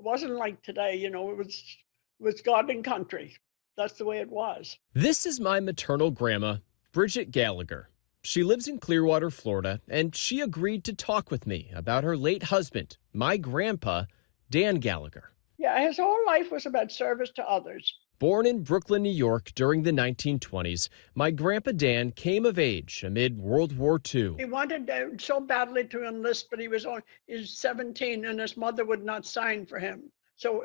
It wasn't like today, it was garden country. That's the way it was. This is my maternal grandma, Bridget Gallagher. She lives in Clearwater, Florida, and she agreed to talk with me about her late husband, my grandpa, Dan Gallagher. Yeah, his whole life was about service to others. Born in Brooklyn, New York during the 1920s, my grandpa Dan came of age amid World War II. He wanted so badly to enlist, but he's 17 and his mother would not sign for him. So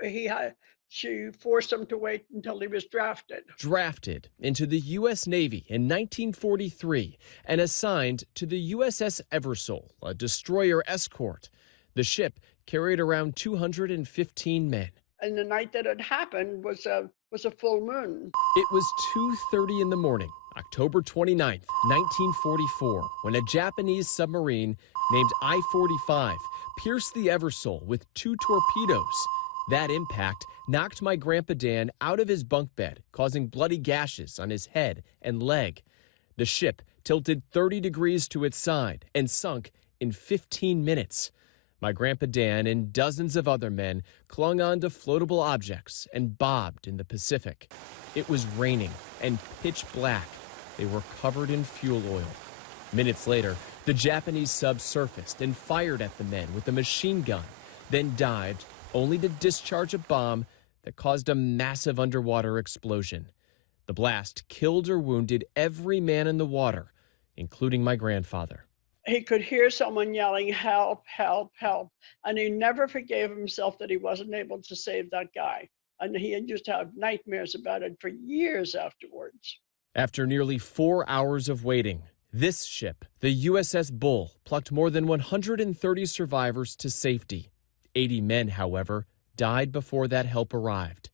she forced him to wait until he was drafted. Drafted into the U.S. Navy in 1943 and assigned to the USS Eversole, a destroyer escort. The ship carried around 215 men. And the night that it happened was a full moon. It was 2:30 in the morning, October 29th, 1944, when a Japanese submarine named I-45 pierced the Eversole with 2 torpedoes. That impact knocked my grandpa Dan out of his bunk bed, causing bloody gashes on his head and leg. The ship tilted 30 degrees to its side and sunk in 15 minutes. My grandpa Dan and dozens of other men clung on to floatable objects and bobbed in the Pacific. It was raining and pitch black. They were covered in fuel oil. Minutes later, the Japanese sub surfaced and fired at the men with a machine gun, then dived only to discharge a bomb that caused a massive underwater explosion. The blast killed or wounded every man in the water, including my grandfather. He could hear someone yelling, "Help, help, help." And he never forgave himself that he wasn't able to save that guy. And he used to have nightmares about it for years afterwards. After nearly 4 hours of waiting, this ship, the USS Bull, plucked more than 130 survivors to safety. 80 men, however, died before that help arrived.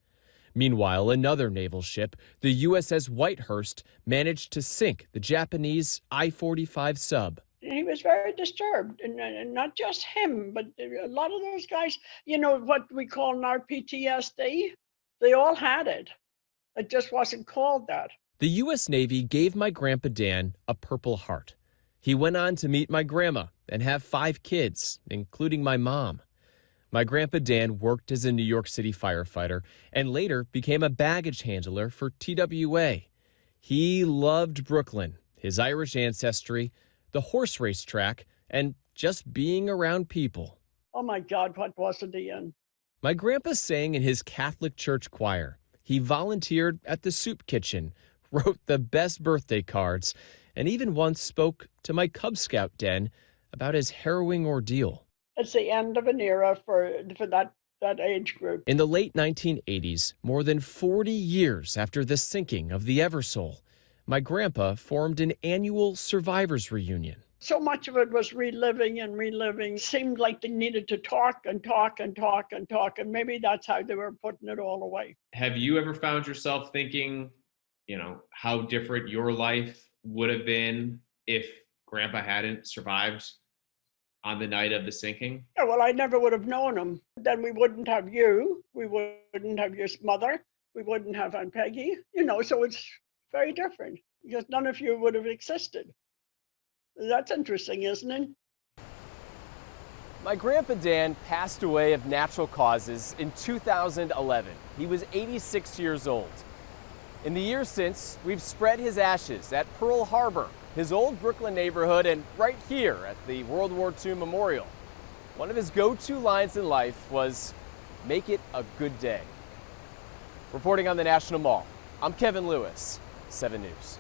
Meanwhile, another naval ship, the USS Whitehurst, managed to sink the Japanese I-45 sub. He was very disturbed, and not just him, but a lot of those guys, what we call now PTSD, they all had it. It just wasn't called that. The U.S. Navy gave my grandpa Dan a Purple Heart. He went on to meet my grandma and have 5 kids, including my mom. My grandpa Dan worked as a New York City firefighter and later became a baggage handler for TWA. He loved Brooklyn, his Irish ancestry, the horse race track, and just being around people. Oh my God, what wasn't he in? My grandpa sang in his Catholic church choir. He volunteered at the soup kitchen, wrote the best birthday cards, and even once spoke to my Cub Scout den about his harrowing ordeal. It's the end of an era for that age group. In the late 1980s, more than 40 years after the sinking of the Eversole, my grandpa formed an annual survivors reunion. So much of it was reliving and reliving. Seemed like they needed to talk and talk and talk and talk, and maybe that's how they were putting it all away. Have you ever found yourself thinking, how different your life would have been if Grandpa hadn't survived on the night of the sinking? Yeah, well, I never would have known him. Then we wouldn't have you. We wouldn't have your mother. We wouldn't have Aunt Peggy. So it's very different because none of you would have existed. That's interesting, isn't it? My grandpa Dan passed away of natural causes in 2011. He was 86 years old. In the years since, we've spread his ashes at Pearl Harbor, his old Brooklyn neighborhood, and right here at the World War II Memorial. One of his go-to lines in life was, "Make it a good day." Reporting on the National Mall, I'm Kevin Lewis, 7 News.